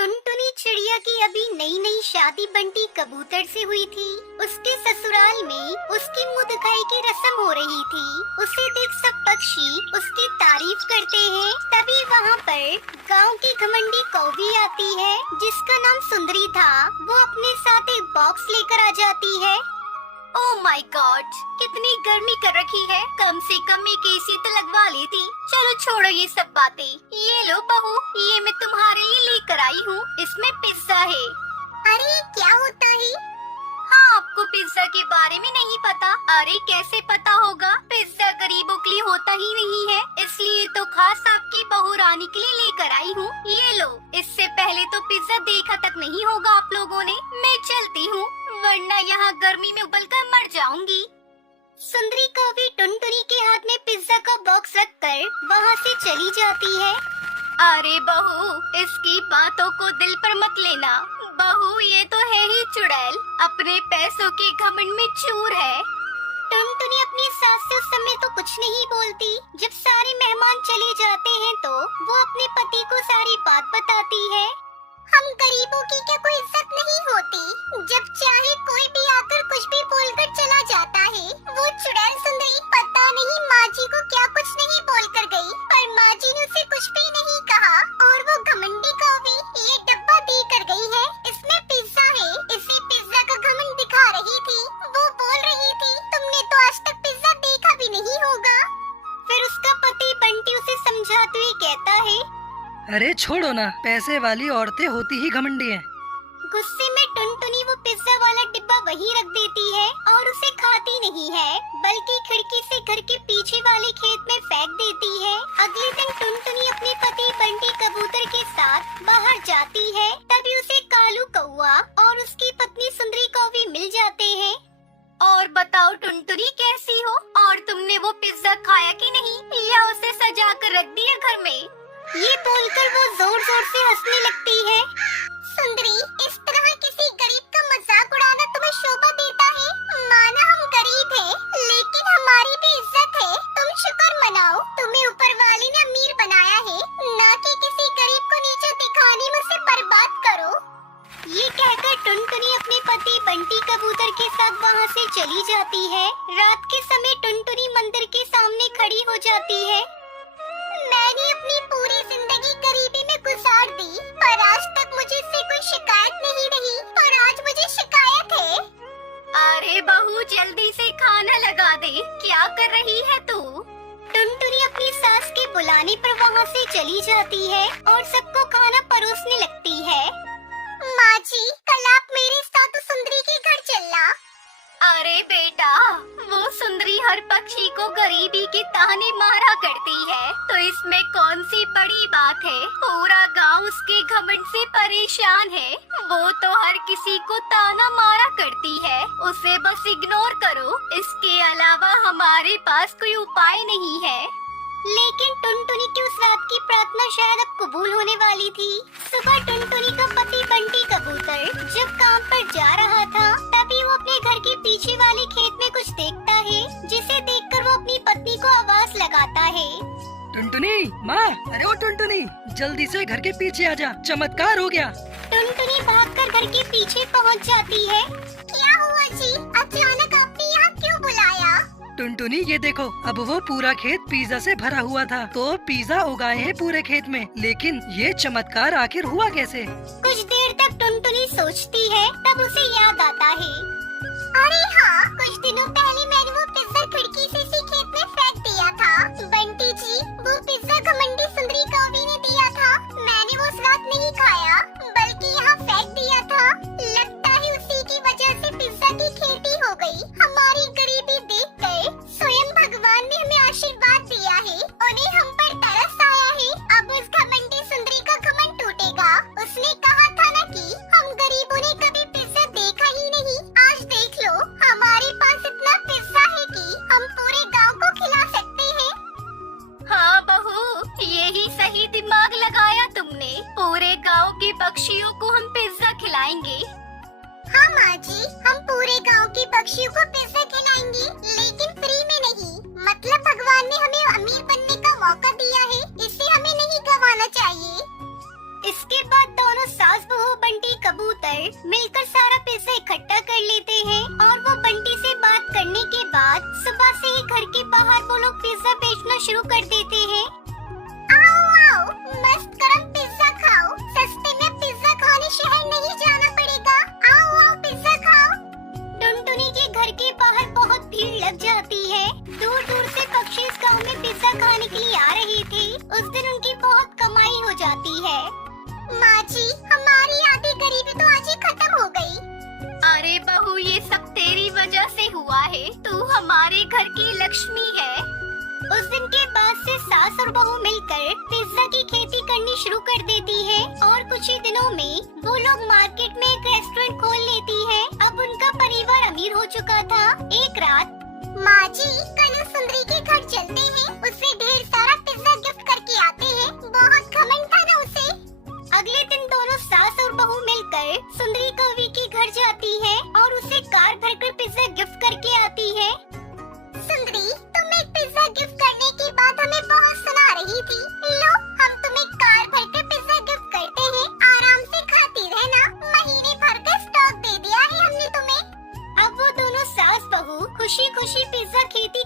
टुनटुनी चिड़िया की अभी नई नई शादी बंटी कबूतर से हुई थी। उसके ससुराल में उसकी मुंह दिखाई की रस्म हो रही थी। उसे देख सब पक्षी उसकी तारीफ करते हैं। तभी वहाँ पर गांव की घमंडी कौवी आती है जिसका नाम सुंदरी था। वो अपने साथ एक बॉक्स लेकर आ जाती है। ओह माय गॉड, कितनी गर्मी कर रखी है। कम से कम एक एसी तो लगवा लेती। चलो छोड़ो ये सब बातें। ये लो बहू, ये मैं तुम्हारे लिए लेकर आई हूँ। इसमें पिज्जा है। अरे क्या होता है? हाँ, आपको पिज्जा के बारे में नहीं पता? अरे कैसे पता होगा, पिज्जा गरीबों के लिए होता ही नहीं है, इसलिए तो खास आपकी बहू रानी के लिए लेकर आई हूँ। ये लो। इससे पहले तो पिज्जा देखा तक नहीं होगा आप लोगों ने। मैं चलती हूँ, वरना यहाँ गर्मी में उबलकर मर जाऊंगी। सुंदरी कौवी टुनटुनी के हाथ में पिज्जा का बॉक्स रखकर वहाँ से चली जाती है। अरे बहू, इसकी बातों को दिल पर मत लेना। बहू ये तो है ही चुड़ैल, अपने पैसों के घमंड में चूर है। टुनटुनी अपनी सास से उस समय तो कुछ नहीं बोलती। जब सारे मेहमान चले जाते हैं तो वो अपने पति को सारी बात बताती है। हम गरीबों की क्या कोई इज्जत नहीं होती? जब चाहे कोई भी आकर कुछ भी बोलकर चला जाता है। वो चुड़ैल सुंदरी पता नहीं माँ जी को क्या कुछ नहीं बोलकर गई, पर माँ जी ने उसे कुछ भी नहीं कहा। और वो घमंडी कौवी ये डब्बा देकर गई है, इसमें पिज्जा है। इसी पिज्जा का घमंड दिखा रही थी। वो बोल रही थी तुमने तो आज तक पिज्जा देखा भी नहीं होगा। फिर उसका पति बंटी उसे समझाते हुए कहता है, अरे छोड़ो ना, पैसे वाली औरतें होती ही घमंडी हैं। गुस्से में टुनटुनी वो पिज्जा वाला डिब्बा वहीं रख देती है और उसे खाती नहीं है, बल्कि खिड़की से घर के पीछे वाले खेत में फेंक देती है। अगले दिन टुनटुनी अपने पति बंटी कबूतर के साथ बाहर जाती है। तभी उसे कालू कौवा और उसकी पत्नी सुंदरी कौवी मिल जाते हैं। और बताओ टुनटुनी कैसी हो, और तुमने वो पिज्जा खाया कि नहीं, या उसे सजा कर रख दिया घर में? ये बोलकर वो जोर जोर से हंसने लगती है। सुंदरी, इस तरह किसी गरीब का मजाक उड़ाना तुम्हें शोभा देता है? माना हम गरीब हैं, लेकिन हमारी भी इज्जत है। तुम शुक्र मनाओ, तुम्हें ऊपर वाले ने अमीर बनाया है, न कि किसी गरीब को नीचे दिखाने में उसे बर्बाद करो। ये कहकर टुनटुनी अपने पति बंटी कबूतर के साथ वहाँ से चली जाती है। रात के समय टुनटुनी मंदिर के सामने खड़ी हो जाती है। मैंने अपनी पूरी जिंदगी गरीबी में गुजार दी, पर आज तक मुझे इससे कोई शिकायत नहीं रही, और आज मुझे शिकायत है। अरे बहू, जल्दी से खाना लगा दे। क्या कर रही है तू? टुनटुनी अपनी सास के बुलाने पर वहाँ से चली जाती है और सबको खाना परोसने लगती है। माँ जी, कल आप मेरे साथ सुंदरी के घर चलना। अरे बेटा, वो सुंदरी हर पक्षी को गरीबी के ताने मारा करती है, तो इसमें कौन सी बड़ी बात है? पूरा गांव उसके घमंड से परेशान है। वो तो हर किसी को ताना मारा करती है, उसे बस इग्नोर करो। इसके अलावा हमारे पास कोई उपाय नहीं है। लेकिन टुनटुनी की उस रात की प्रार्थना शायद अब कबूल होने वाली थी। सुबह टुनटुनी का पति बंटी कबूतर जब काम पर जा रहा था, तभी वो अपने घर के पीछे वाले खेत में कुछ देखता है, जिसे देखकर वो अपनी पत्नी को आवाज लगाता है। टुनटुनी माँ, अरे ओ टुनटुनी, जल्दी से घर के पीछे आजा, चमत्कार हो गया। टुनटुनी भागकर घर के पीछे पहुंच जाती है। क्या हुआ जी, अचानक आपने यहाँ क्यों बुलाया? टुनटुनी ये देखो, अब वो पूरा खेत पिज्जा से भरा हुआ था, तो पिज्जा उगाए हैं पूरे खेत में, लेकिन ये चमत्कार आखिर हुआ कैसे? कुछ देर तक टुनटुनी सोचती है, तब उसे याद आता है। अरे हाँ, कुछ दिनों पहले मैंने वो पिज्जा खिड़की से इसी खेत में फेंक दिया था। बंटी जी, वो पिज्जा घमंडी सुंदरी कौवी ने दिया था। मैंने वो उस रात नहीं खाया, बल्कि यहाँ फेंक दिया था। लगता है उसी की वजह से पिज्जा की खेती हो गई। हमारी गरीबी देखकर स्वयं भगवान ने हमें आशीर्वाद दिया है, उन्हें हम पर तरस आया है। अब उस घमंडी सुंदरी का घमंड टूटेगा। उसने कहा था ना कि हम गरीबों ने कभी पिज्जा देखा ही नहीं। आज देख लो, हमारे पास इतना पिज्जा है कि हम पूरे गांव को खिला सकते हैं। हाँ बहू, यही सही दिमाग लगाया तुमने। पूरे गांव के पक्षियों को हम पिज्जा खिलाएंगे। हाँ माँ जी, हम पूरे गांव के पक्षियों को पिज्जा खिलाएंगे, लेकिन फ्री में नहीं। मतलब भगवान ने हमें अमीर बनने का मौका दिया है, इसे हमें नहीं गंवाना चाहिए। इसके बाद दोनों सास बहुत कमाई हो जाती है। माँ जी, हमारी आधी गरीबी तो आज ही खत्म हो गई। अरे बहू, ये सब तेरी वजह से हुआ है। तू हमारे घर की लक्ष्मी है। उस दिन के बाद से सास और बहू मिलकर पिज्जा की खेती करनी शुरू कर देती है और कुछ ही दिनों में वो लोग मार्केट में एक रेस्टोरेंट खोल लेती है। अब उनका परिवार अमीर हो चुका था। एक रात, माँ जी, कल सुंदरी के घर चलते हैं, उसे ढेर सारा पिज्जा गिफ्ट करके आते हैं। बहुत घमंड था ना उसे। अगले दिन दोनों सास और बहू मिलकर सुंदरी कवि के घर जाती है और उसे कार भरकर पिज्जा गिफ्ट करके आती है। सुंदरी, तुम एक पिज्जा गिफ्ट करने की बात हमें बहुत सुना रही थी। लो, हम तुम्हें कार भरकर पिज्जा गिफ्ट करते हैं। आराम से खाती रहना। महीने भर का स्टॉक दे दिया है हमने तुम्हें। अब वो दोनों सास बहू खुशी खुशी पिज्जा खेती